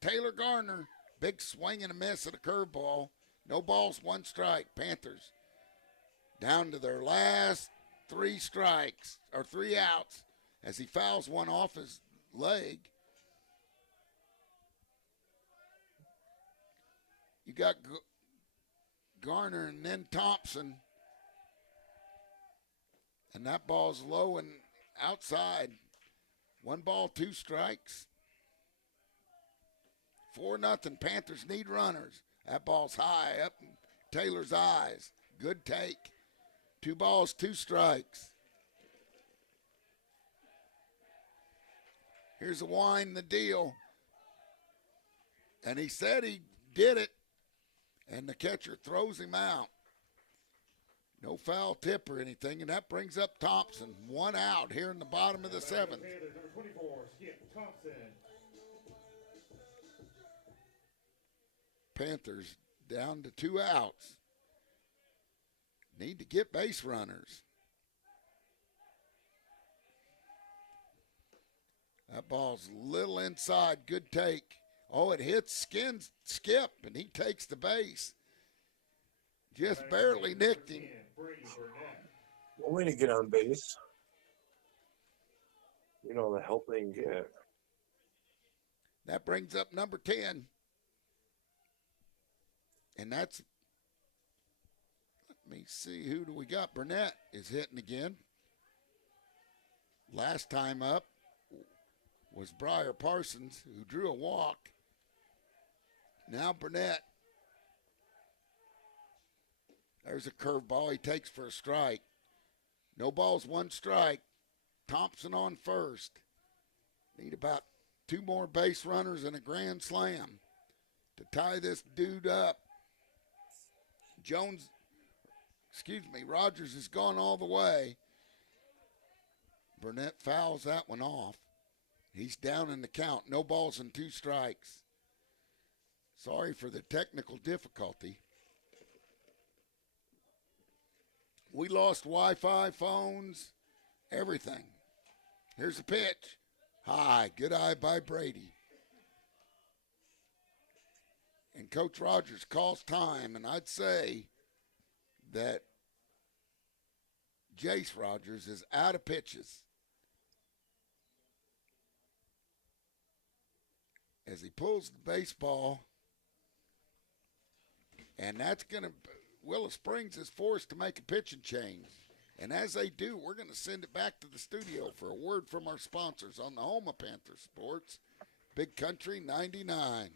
Taylor Garner, big swing and a miss at a curveball. No balls, one strike. Panthers down to their last three strikes, or 3 outs, as he fouls one off his leg. You got Garner and then Thompson. And that ball's low and outside. 1 ball, 2 strikes. 4-0. Panthers need runners. That ball's high up in Taylor's eyes. Good take. 2 balls, 2 strikes. Here's a wind the deal. And he said he did it. And the catcher throws him out. No foul tip or anything, and that brings up Thompson. 1 out here in the bottom of the 7th. Number 24, Skip Thompson. Panthers down to 2 outs. Need to get base runners. That ball's a little inside. Good take. Oh, it hits Skip, and he takes the base. Just barely nicked him. One way to get on base. You know, the help they can get. That brings up number 10. And that's, let me see, who do we got? Burnett is hitting again. Last time up was Briar Parsons, who drew a walk. Now Burnett. There's a curveball he takes for a strike. No balls, 1 strike. Thompson on first. Need about 2 more base runners and a grand slam to tie this dude up. Rogers has gone all the way. Burnett fouls that one off. He's down in the count. No balls and 2 strikes. Sorry for the technical difficulty. We lost Wi-Fi, phones, everything. Here's the pitch. High, good eye by Brady. And Coach Rogers calls time, and I'd say that Jace Rogers is out of pitches as he pulls the baseball, and that's going to Willow Springs is forced to make a pitching change. And as they do, we're going to send it back to the studio for a word from our sponsors on the home of Panther Sports, Big Country 99.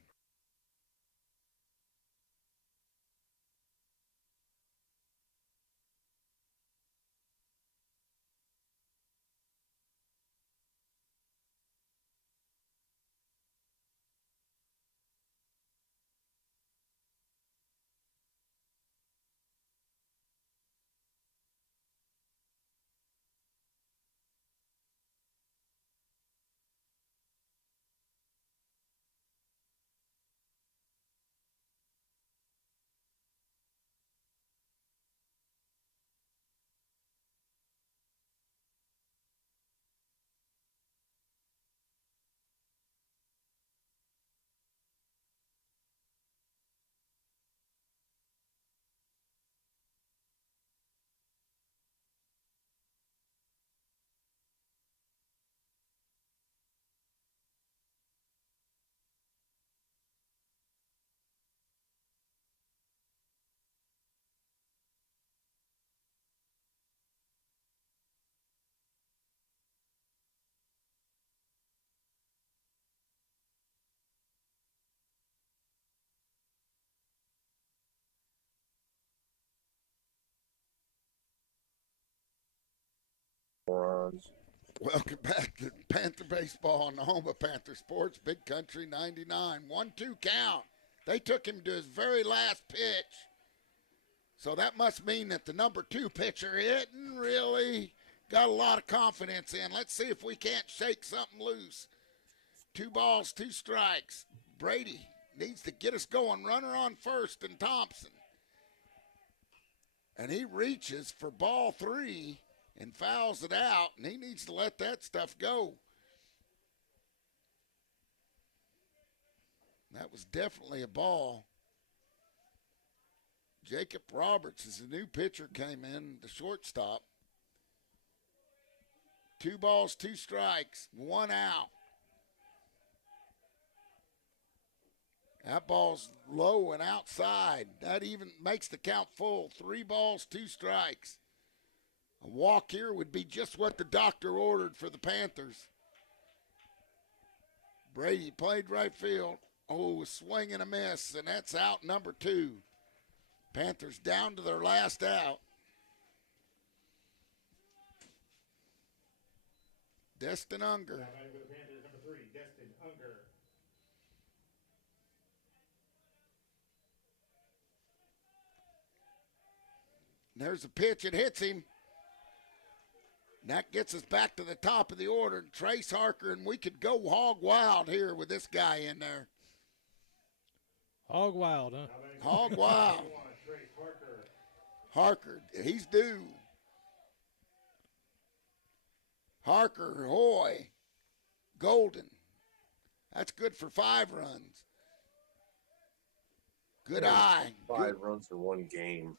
Welcome back to Panther Baseball on the home of Panther Sports, Big Country 99. 1-2 count. They took him to his very last pitch. So that must mean that the number 2 pitcher isn't really got a lot of confidence in. Let's see if we can't shake something loose. 2 balls, 2 strikes. Brady needs to get us going. Runner on first and Thompson. And he reaches for ball 3 and fouls it out, and he needs to let that stuff go. That was definitely a ball. Jacob Roberts is the new pitcher, came in, the shortstop. 2 balls, 2 strikes, 1 out. That ball's low and outside. That even makes the count full. 3 balls, 2 strikes. A walk here would be just what the doctor ordered for the Panthers. Brady played right field. Oh, swing and a miss, and that's out number 2. Panthers down to their last out. Destin Unger. Now batting for the Panthers, number 3, Destin Unger. There's a pitch. It hits him. And that gets us back to the top of the order. Trace Harker, and we could go hog wild here with this guy in there. Hog wild, huh? Hog wild. Trace Harker. Harker, he's due. Harker, Hoy, Golden. That's good for 5 runs. Good eye. 5 runs for 1 game.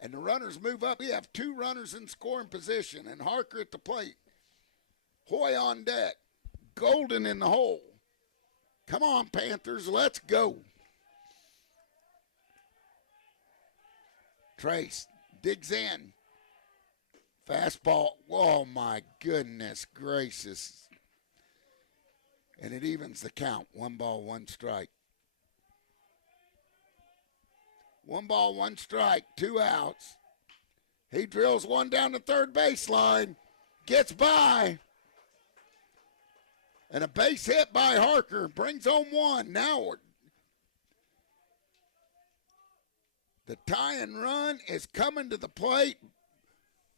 And the runners move up. We have 2 runners in scoring position, and Harker at the plate. Hoy on deck. Golden in the hole. Come on, Panthers, let's go. Trace digs in. Fastball. Oh, my goodness gracious. And it evens the count. 1 ball, 1 strike. 1 ball, 1 strike, 2 outs. He drills one down the third baseline, gets by, and a base hit by Harker brings home 1. Now the tie-in run is coming to the plate.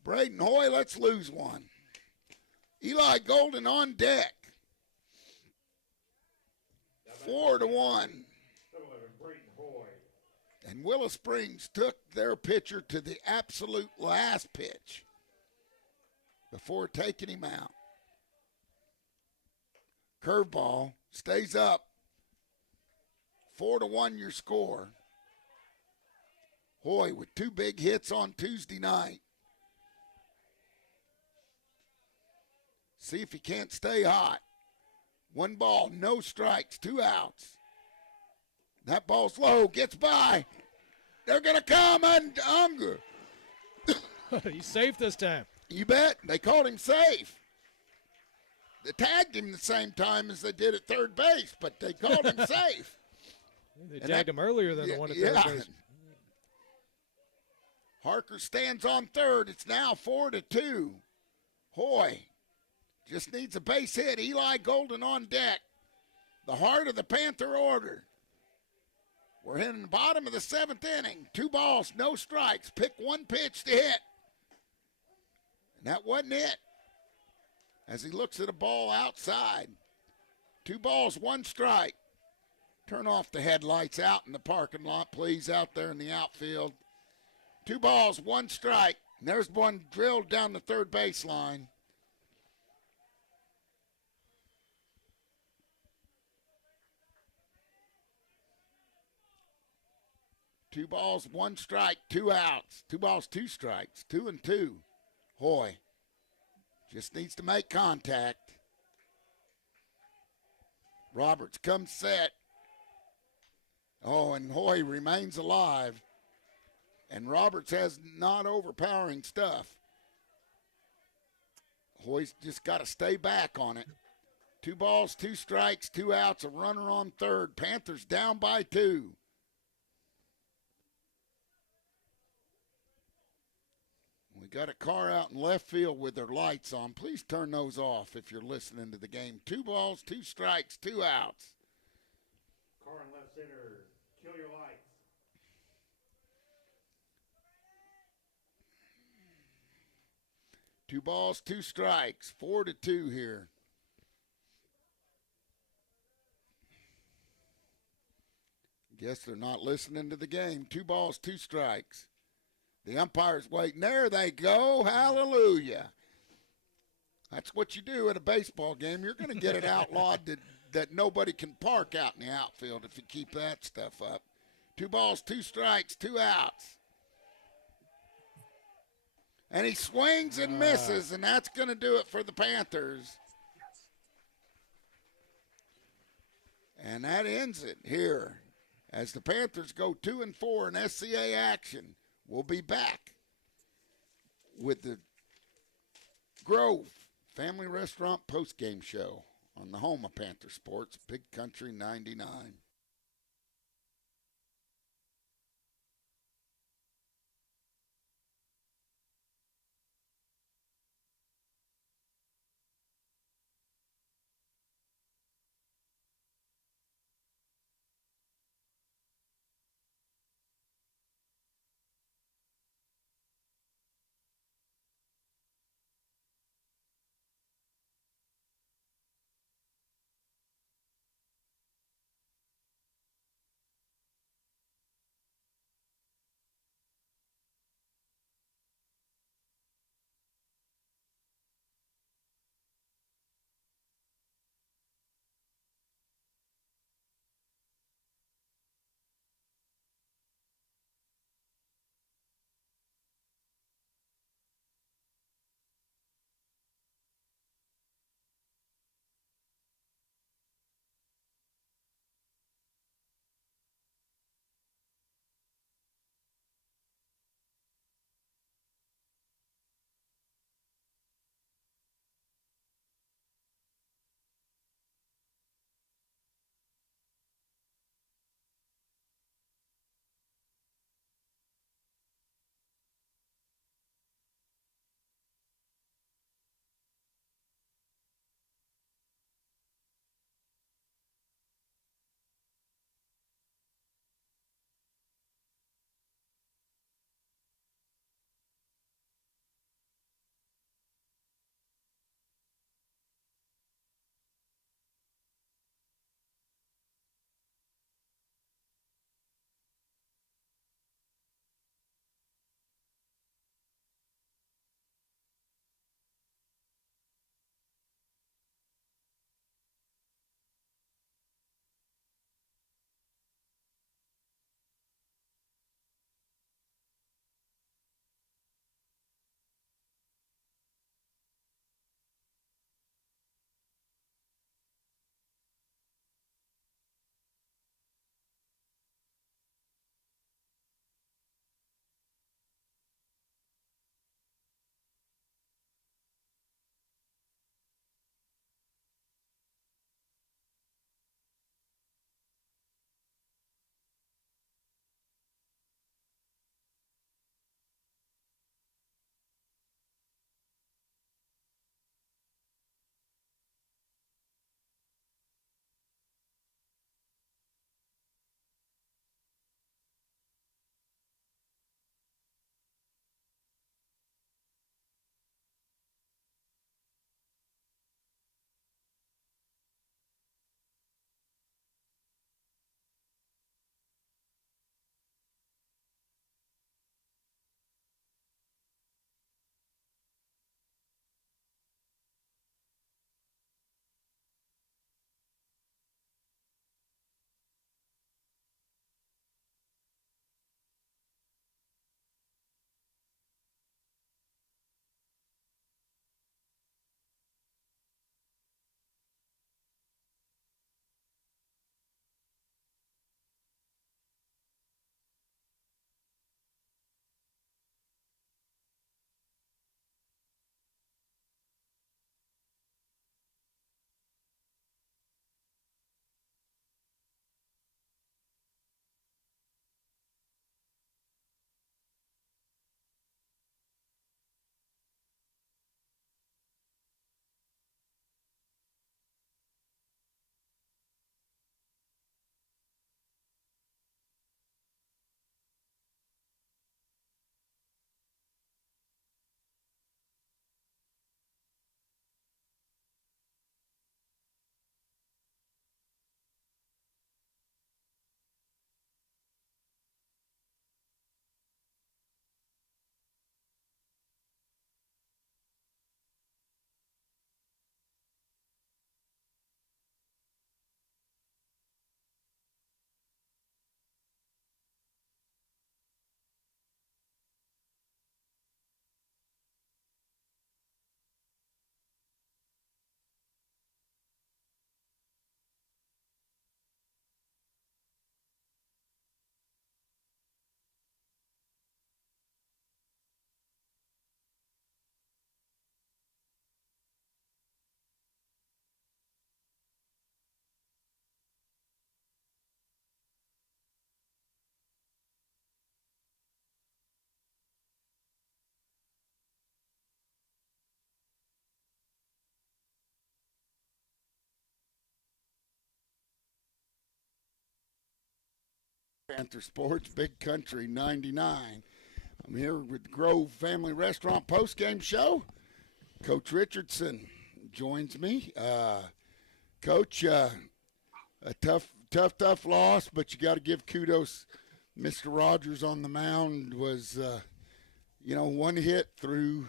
Braden Hoy, let's lose 1. Eli Golden on deck. 4-1. And Willow Springs took their pitcher to the absolute last pitch before taking him out. Curveball stays up. 4-1 your score. Hoy with 2 big hits on Tuesday night. See if he can't stay hot. 1 ball, no strikes, 2 outs. That ball's low, gets by. They're going to come, and Unger. He's safe this time. You bet. They called him safe. They tagged him the same time as they did at third base, but they called him safe. They tagged him earlier than the one at third base. Harker stands on third. It's now 4-2. Hoy just needs a base hit. Eli Golden on deck. The heart of the Panther order. We're in the bottom of the 7th inning. 2 balls, no strikes. Pick 1 pitch to hit. And that wasn't it. As he looks at a ball outside. 2 balls, 1 strike. Turn off the headlights out in the parking lot, please, out there in the outfield. 2 balls, 1 strike. And there's one drilled down the third baseline. Two balls, 1 strike, 2 outs. 2 balls, 2 strikes, 2-2. Hoy just needs to make contact. Roberts comes set. Oh, and Hoy remains alive. And Roberts has not overpowering stuff. Hoy's just got to stay back on it. 2 balls, 2 strikes, 2 outs, a runner on third. Panthers down by 2. We got a car out in left field with their lights on. Please turn those off if you're listening to the game. 2 balls, 2 strikes, 2 outs. Car in left center. Kill your lights. Two balls, 2 strikes. 4-2 here. Guess they're not listening to the game. 2 balls, 2 strikes. The umpire's waiting. There they go. Hallelujah. That's what you do at a baseball game. You're going to get it outlawed to that nobody can park out in the outfield if you keep that stuff up. 2 balls, 2 strikes, 2 outs. And he swings and misses, and that's going to do it for the Panthers. And that ends it here as the Panthers go 2-4 in SCA action. We'll be back with the Grove Family Restaurant postgame show on the home of Panther Sports, Big Country 99. Panther Sports, Big Country 99. I'm here with the Grove Family Restaurant postgame show. Coach Richardson joins me. Coach, a tough loss, but you got to give kudos. Mr. Rogers on the mound was, one hit through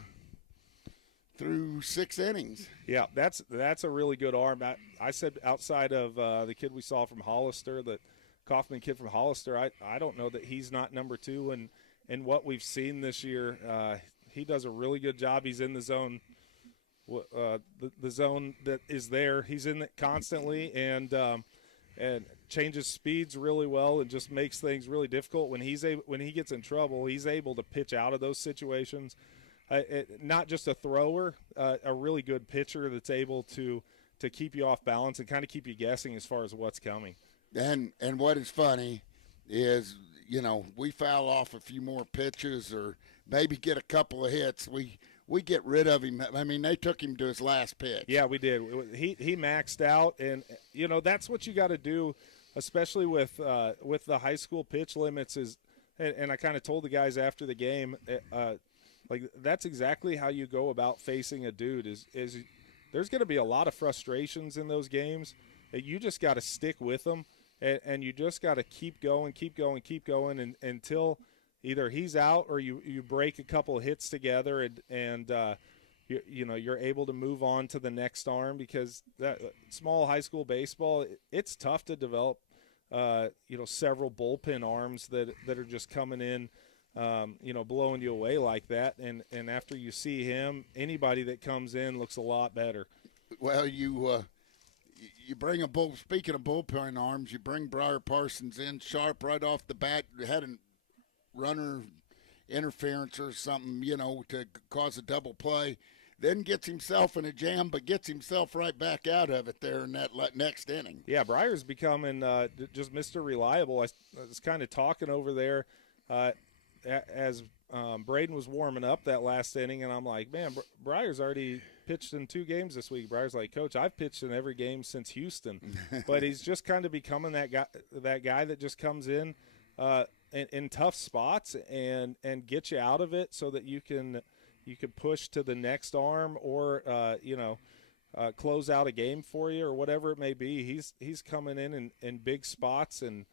6 innings. Yeah, that's a really good arm. I said outside of the kid we saw from Hollister, that Kaufman kid from Hollister, I don't know that he's not number 2. And what we've seen this year, he does a really good job. He's in the zone, the zone that is there. He's in it constantly and changes speeds really well and just makes things really difficult. When he gets in trouble, he's able to pitch out of those situations. Not just a thrower, a really good pitcher that's able to keep you off balance and kind of keep you guessing as far as what's coming. And what is funny is, we foul off a few more pitches or maybe get a couple of hits. We get rid of him. I mean, they took him to his last pitch. Yeah, we did. He maxed out, and that's what you got to do, especially with the high school pitch limits. And I kind of told the guys after the game, that's exactly how you go about facing a dude. Is there's going to be a lot of frustrations in those games. You just got to stick with them. And you just got to keep going until either he's out or you break a couple of hits together and you're able to move on to the next arm, because that small high school baseball, it's tough to develop several bullpen arms that are just coming in blowing you away like that, and after you see him, anybody that comes in looks a lot better. Well, you bring speaking of bullpen arms, you bring Briar Parsons in sharp right off the bat. Had a runner interference or something, to cause a double play. Then gets himself in a jam, but gets himself right back out of it there in that next inning. Yeah, Briar's becoming just Mr. Reliable. I was kind of talking over there as Braden was warming up that last inning, and I'm like, man, Briar's already pitched in 2 games this week. Briar's like, Coach, I've pitched in every game since Houston. But he's just kind of becoming that guy that just comes in tough spots and gets you out of it so that you can push to the next arm or close out a game for you or whatever it may be. He's coming in big spots, and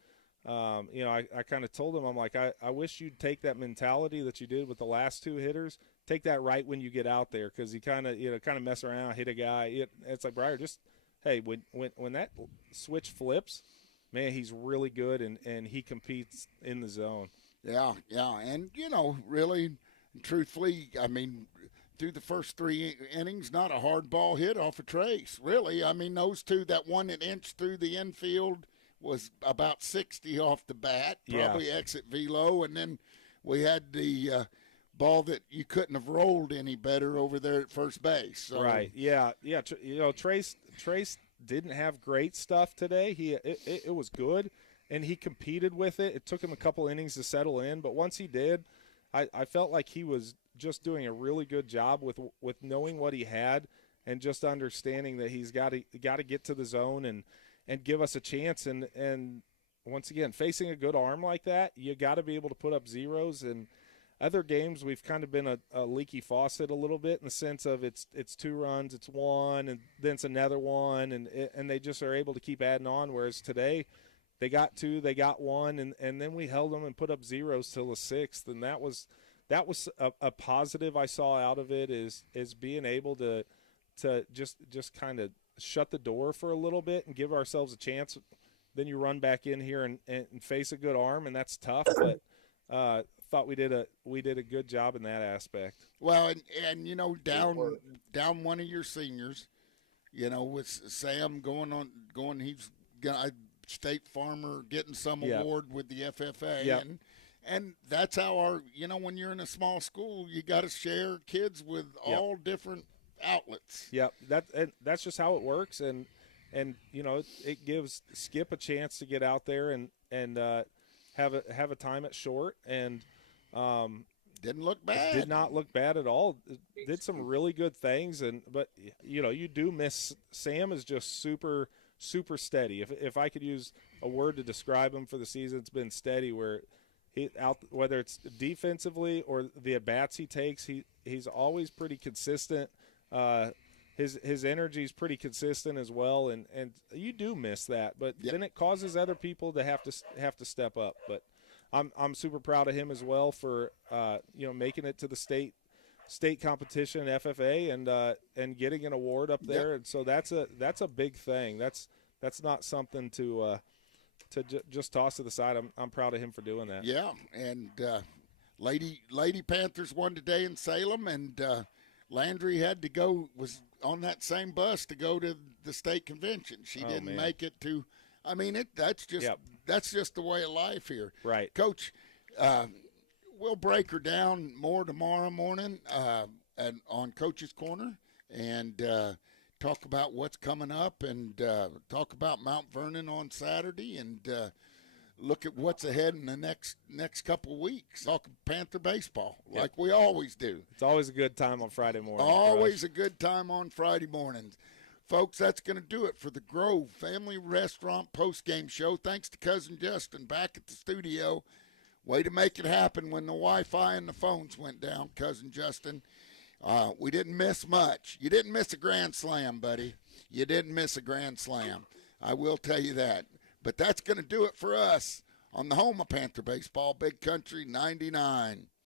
I kind of told him, I'm like, I wish you'd take that mentality that you did with the last 2 hitters. Take that right when you get out there, because he kind of mess around, hit a guy. It's like, Briar, just hey, when that switch flips, man, he's really good and he competes in the zone. Yeah, and really, truthfully, I mean, through the first 3 innings, not a hard ball hit off of Trace. Really, I mean, those 2, that one that inched through the infield was about 60 off the bat, probably exit velo, and then we had the ball that you couldn't have rolled any better over there at first base. So. Right. Yeah. Trace didn't have great stuff today. It was good, and he competed with it. It took him a couple innings to settle in, but once he did, I felt like he was just doing a really good job with knowing what he had and just understanding that he's got to get to the zone and give us a chance. And once again, facing a good arm like that, you got to be able to put up zeros. And other games, we've kind of been a leaky faucet a little bit in the sense of it's 2 runs, it's 1, and then it's another 1, and they just are able to keep adding on. Whereas today, they got 2, they got 1, and then we held them and put up zeros till the 6th, and that was a positive I saw out of it is being able to just kind of shut the door for a little bit and give ourselves a chance. Then you run back in here and face a good arm, and that's tough. But thought we did a good job in that aspect. Well, and down one of your seniors, with Sam going, he's got a state farmer getting some award with the FFA, and that's how when you're in a small school, you got to share kids with all different outlets. Yep, that's just how it works, and it gives Skip a chance to get out there and have a time at short, and didn't look bad. Did not look bad at all. Did some really good things, but you do miss Sam is just super steady. If I could use a word to describe him for the season. It's been steady. Where whether it's defensively or the at bats he takes, he's always pretty consistent. His energy is pretty consistent as well, and you do miss that, but then it causes other people to have to step up. But I'm super proud of him as well for making it to the state competition FFA and getting an award up there, and so that's a big thing. That's not something to just toss to the side. I'm proud of him for doing that. Yeah, and Lady Panthers won today in Salem, and Landry was on that same bus to go to the state convention. She didn't make it to. I mean, that's just the way of life here. Right, Coach. We'll break her down more tomorrow morning and on Coach's Corner and talk about what's coming up and talk about Mount Vernon on Saturday and look at what's ahead in the next couple of weeks. Talk Panther baseball like we always do. It's always a good time on Friday morning. Always a good time on Friday mornings. Folks, that's going to do it for the Grove Family Restaurant postgame show. Thanks to Cousin Justin back at the studio. Way to make it happen when the Wi-Fi and the phones went down, Cousin Justin. We didn't miss much. You didn't miss a grand slam, buddy. You didn't miss a grand slam. I will tell you that. But that's going to do it for us on the home of Panther baseball, Big Country 99.